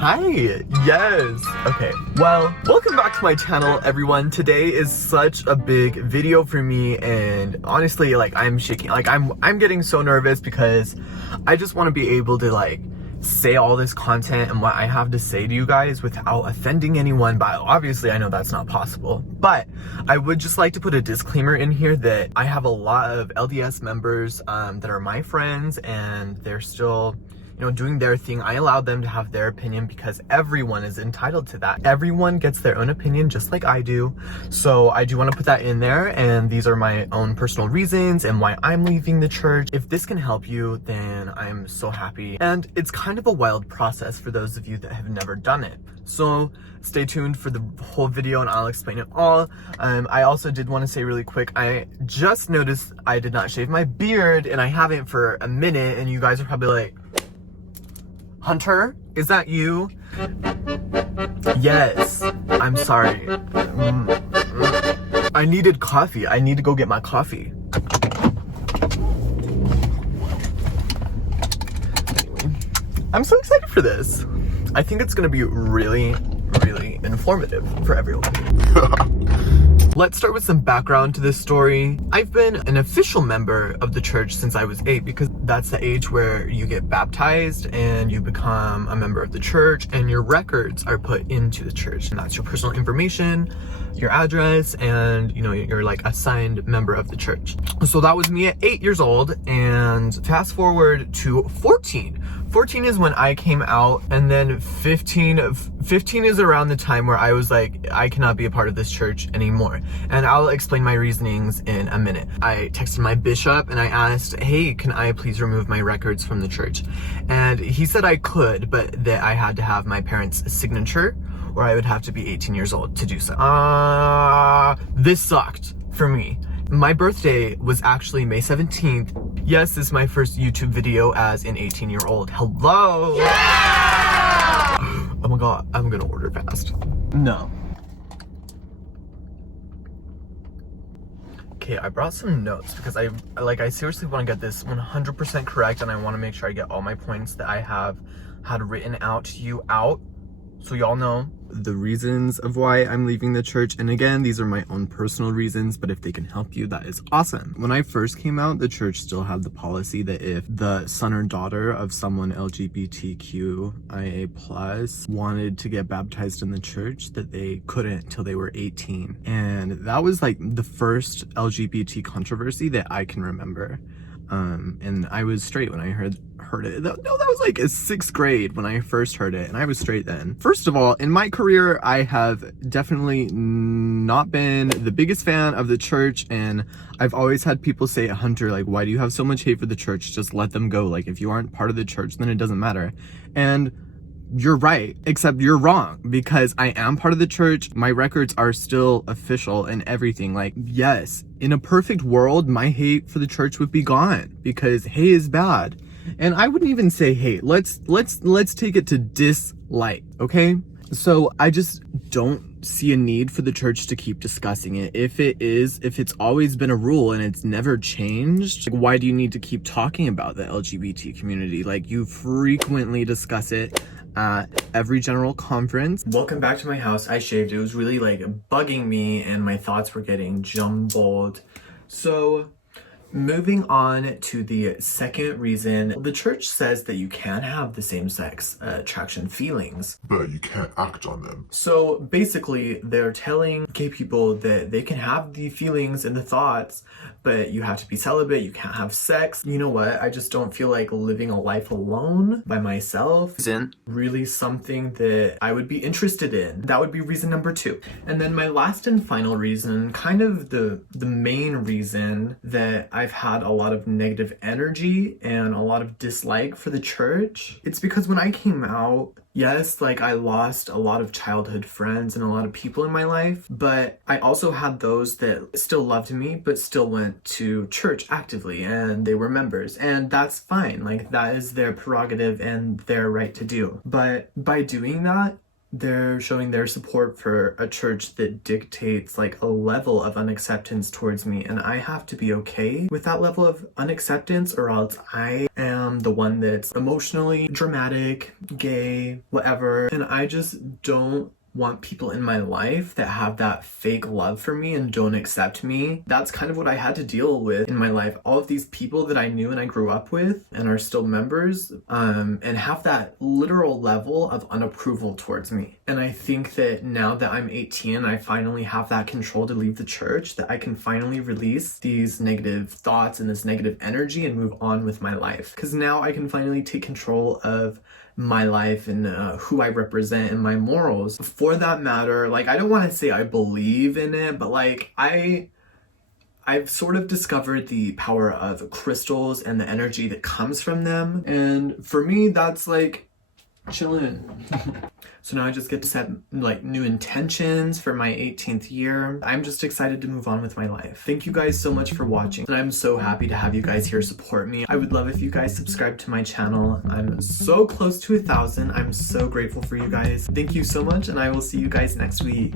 Hi, yes. Okay, well, welcome back to my channel, everyone. Today is such a big video for me, and honestly, like, I'm shaking. Like, I'm getting so nervous because I just want to be able to, like, say all this content and what I have to say to you guys without offending anyone, but obviously I know that's not possible. But I would just like to put a disclaimer in here that I have a lot of LDS members that are my friends, and they're still, you know, doing their thing. I allowed them to have their opinion because everyone is entitled to that. Everyone gets their own opinion just like I do. So I do want to put that in there, and these are my own personal reasons and why I'm leaving the church. If this can help you, then I'm so happy. And it's kind of a wild process for those of you that have never done it. So stay tuned for the whole video and I'll explain it all. I also did want to say really quick, I just noticed I did not shave my beard, and I haven't for a minute, and you guys are probably like, Hunter, is that you? Yes, I'm sorry. I needed coffee. I need to go get my coffee. Anyway, I'm so excited for this. I think it's gonna be really, really informative for everyone. Let's start with some background to this story. I've been an official member of the church since I was 8, because that's the age where you get baptized and you become a member of the church, and your records are put into the church. And that's your personal information, your address, and you know, you're like assigned member of the church. So that was me at 8 years old, and fast forward to 14. 14 is when I came out, and then 15 is around the time where I was like, I cannot be a part of this church anymore. And I'll explain my reasonings in a minute. I texted my bishop and I asked, hey, can I please remove my records from the church? And he said I could, but that I had to have my parents' signature, or I would have to be 18 years old to do so. This sucked for me. My birthday was actually May 17th. Yes, this is my first YouTube video as an 18-year-old. Hello! Yeah! Oh my god, I'm gonna order fast. No. Okay, I brought some notes because I seriously want to get this 100% correct, and I want to make sure I get all my points that I have had written out to you out, so y'all know the reasons of why I'm leaving the church. And again, these are my own personal reasons, but if they can help you, that is awesome. When I first came out, the church still had the policy that if the son or daughter of someone LGBTQIA+ wanted to get baptized in the church, that they couldn't till they were 18. And that was like the first LGBT controversy that I can remember. And I was straight when I heard it. No, that was like a 6th grade when I first heard it, and I was straight then. First of all, in my career, I have definitely not been the biggest fan of the church, and I've always had people say, Hunter, like, why do you have so much hate for the church? Just let them go. Like, if you aren't part of the church, then it doesn't matter. And you're right, except you're wrong, because I am part of the church. My records are still official and everything. Like, yes, in a perfect world, my hate for the church would be gone, because hate is bad. And I wouldn't even say hate. Let's take it to dislike, okay? So I just don't see a need for the church to keep discussing it. If it's always been a rule and it's never changed, like, why do you need to keep talking about the LGBT community? Like, you frequently discuss it at every general conference. Welcome back to my house. I shaved. It was really like bugging me, and my thoughts were getting jumbled. So moving on to the second reason, the church says that you can have the same-sex attraction feelings, but you can't act on them. So basically, they're telling gay people that they can have the feelings and the thoughts, but you have to be celibate, you can't have sex. You know what? I just don't feel like living a life alone by myself isn't really something that I would be interested in. That would be reason number 2. And then my last and final reason, kind of the main reason that I've had a lot of negative energy and a lot of dislike for the church, it's because when I came out, yes, like, I lost a lot of childhood friends and a lot of people in my life, but I also had those that still loved me but still went to church actively, and they were members, and that's fine. Like, that is their prerogative and their right to do. But by doing that, they're showing their support for a church that dictates like a level of unacceptance towards me, and I have to be okay with that level of unacceptance, or else I am the one that's emotionally dramatic, gay, whatever, and I just don't want people in my life that have that fake love for me and don't accept me. That's kind of what I had to deal with in my life. All of these people that I knew and I grew up with and are still members, and have that literal level of unapproval towards me. And I think that now that I'm 18, I finally have that control to leave the church, that I can finally release these negative thoughts and this negative energy and move on with my life. Because now I can finally take control of my life and who I represent and my morals. For that matter, like, I don't want to say I believe in it, but like I've sort of discovered the power of crystals and the energy that comes from them, and for me that's like chilling. So now I just get to set like new intentions for my 18th year. I'm just excited to move on with my life. Thank you guys so much for watching, and I'm so happy to have you guys here support me. I would love if you guys subscribe to my channel. I'm so close to 1,000. I'm so grateful for you guys. Thank you so much, and I will see you guys next week.